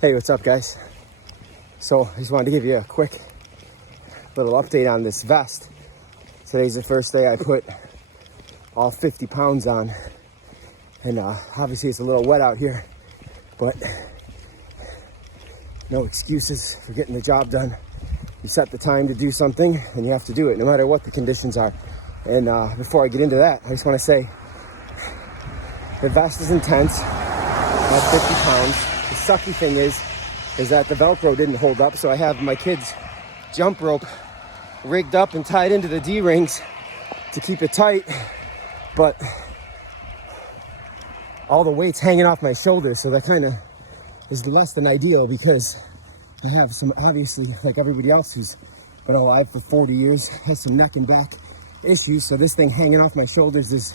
Hey, what's up, guys? So I just wanted to give you a quick little update on this vest. Today's the first day I put all 50 pounds on, and obviously it's a little wet out here, but no excuses for getting the job done. You set the time to do something and you have to do it no matter what the conditions are. And before I get into that, I just want to say the vest is intense, about 50 pounds. The sucky thing is that the Velcro didn't hold up, so I have my kids' jump rope rigged up and tied into the D-rings to keep it tight, but all the weight's hanging off my shoulders, so that kind of is less than ideal because I have some, obviously, like everybody else who's been alive for 40 years, has some neck and back issues, so this thing hanging off my shoulders is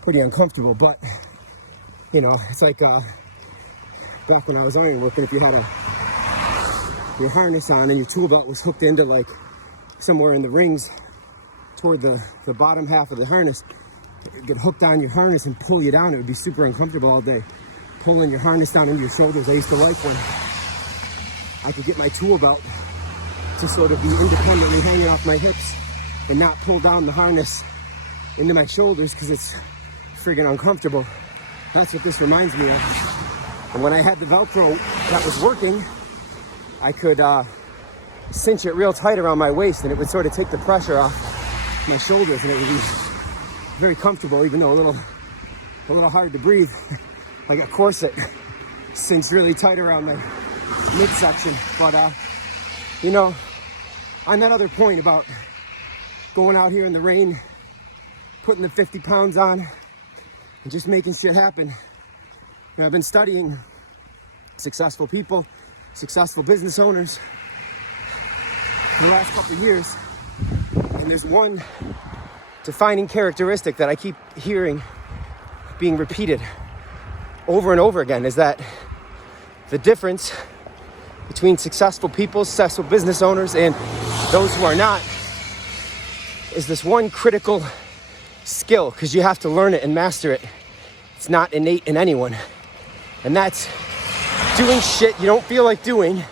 pretty uncomfortable. But, you know, it's like back when I was ironworking, if you had your harness on and your tool belt was hooked into like somewhere in the rings toward the bottom half of the harness, you get hooked on your harness and pull you down. It would be super uncomfortable all day. Pulling your harness down into your shoulders. I used to like when I could get my tool belt to sort of be independently hanging off my hips and not pull down the harness into my shoulders because it's friggin' uncomfortable. That's what this reminds me of. And when I had the Velcro that was working, I could cinch it real tight around my waist and it would sort of take the pressure off my shoulders and it would be very comfortable, even though a little hard to breathe, like a corset cinched really tight around my midsection. But you know, on that other point about going out here in the rain, putting the 50 pounds on and just making shit happen. You know, I've been studying successful people, successful business owners for the last couple of years, and there's one defining characteristic that I keep hearing being repeated over and over again, is that the difference between successful people, successful business owners, and those who are not is this one critical skill, because you have to learn it and master it. It's not innate in anyone. And that's doing shit you don't feel like doing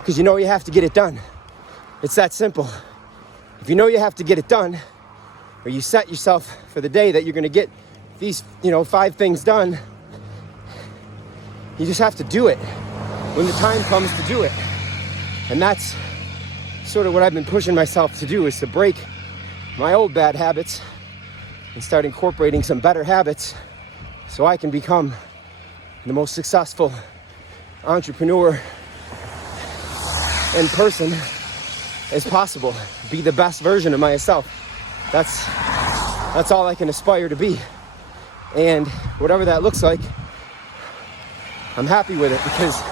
because you know you have to get it done. It's that simple. If you know you have to get it done, or you set yourself for the day that you're going to get these, 5 things done, you just have to do it when the time comes to do it. And that's sort of what I've been pushing myself to do, is to break my old bad habits and start incorporating some better habits so I can become the most successful entrepreneur and person as possible. Be the best version of myself. That's all I can aspire to be. And whatever that looks like, I'm happy with it because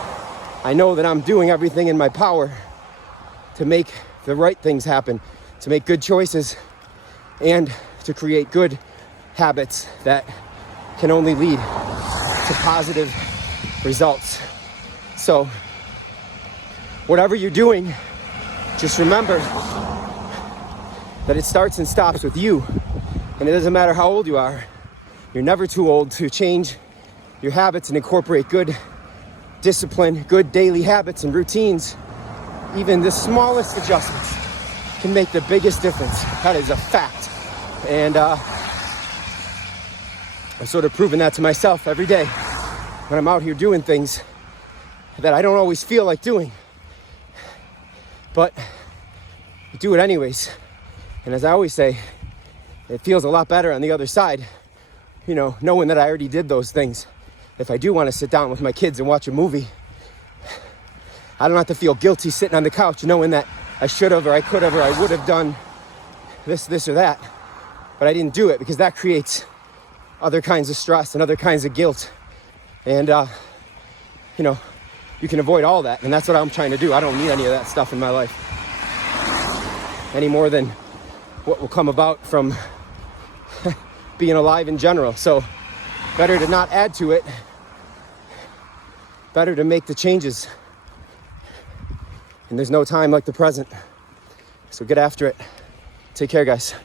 I know that I'm doing everything in my power to make the right things happen, to make good choices, and to create good habits that can only lead to positive results. So, whatever you're doing, just remember that it starts and stops with you. And it doesn't matter how old you are. You're never too old to change your habits and incorporate good discipline, good daily habits and routines. Even the smallest adjustments can make the biggest difference. That is a fact. And I've sort of proven that to myself every day when I'm out here doing things that I don't always feel like doing. But I do it anyways. And as I always say, it feels a lot better on the other side, knowing that I already did those things. If I do want to sit down with my kids and watch a movie, I don't have to feel guilty sitting on the couch knowing that I should have or I could have or I would have done this or that. But I didn't do it because that creates other kinds of stress and other kinds of guilt. And, you can avoid all that. And that's what I'm trying to do. I don't need any of that stuff in my life any more than what will come about from being alive in general. So better to not add to it. Better to make the changes. And there's no time like the present. So get after it. Take care, guys.